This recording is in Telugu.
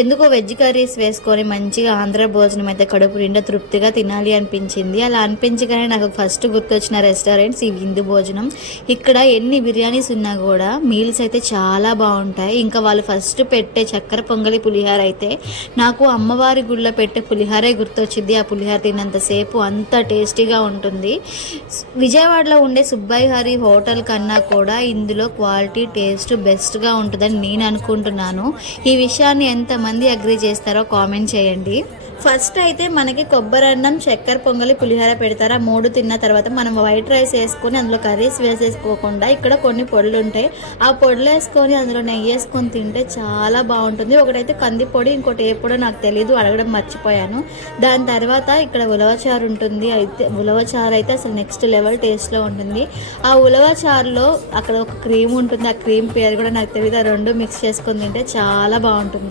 ఎందుకో వెజ్ కర్రీస్ వేసుకొని మంచిగా ఆంధ్ర భోజనం అయితే కడుపు నిండా తృప్తిగా తినాలి అనిపించింది. అలా అనిపించగానే నాకు ఫస్ట్ గుర్తొచ్చిన రెస్టారెంట్స్ ఈ విందు భోజనం. ఇక్కడ ఎన్ని బిర్యానీస్ ఉన్నా కూడా మీల్స్ అయితే చాలా బాగుంటాయి. ఇంకా వాళ్ళు ఫస్ట్ పెట్టే చక్కెర పొంగలి పులిహార అయితే నాకు అమ్మవారి గుళ్ళో పెట్టే పులిహారే గుర్తొచ్చింది. ఆ పులిహార తిన్నంతసేపు అంత టేస్టీగా ఉంటుంది. విజయవాడలో ఉండే సుబ్బయ్య హరి హోటల్ కన్నా కూడా ఇందులో క్వాలిటీ టేస్ట్ బెస్ట్గా ఉంటుందని నేను అనుకుంటున్నాను. ఈ విషయాన్ని ఎంతమంది అగ్రీ చేస్తారో కామెంట్ చేయండి. ఫస్ట్ అయితే మనకి కొబ్బరి అన్నం, చక్కెర పొంగలి, పులిహోర పెడతారు. ఆ మూడు తిన్న తర్వాత మనం వైట్ రైస్ వేసుకొని అందులో కర్రీస్ వేసేసుకోకుండా ఇక్కడ కొన్ని పొడులు ఉంటాయి. ఆ పొడులు వేసుకొని అందులో నెయ్యి వేసుకొని తింటే చాలా బాగుంటుంది. ఒకటైతే కంది పొడి, ఇంకోటి ఏ పొడో నాకు తెలీదు, అడగడం మర్చిపోయాను. దాని తర్వాత ఇక్కడ ఉలవచారు ఉంటుంది. అయితే ఉలవచారు అయితే అసలు నెక్స్ట్ లెవెల్ టేస్ట్లో ఉంటుంది. ఆ ఉలవచారులో అక్కడ ఒక క్రీమ్ ఉంటుంది. ఆ క్రీమ్ పేరు కూడా నాకు తెలియదు. ఆ రెండు మిక్స్ చేసుకొని తింటే చాలా బాగుంటుంది.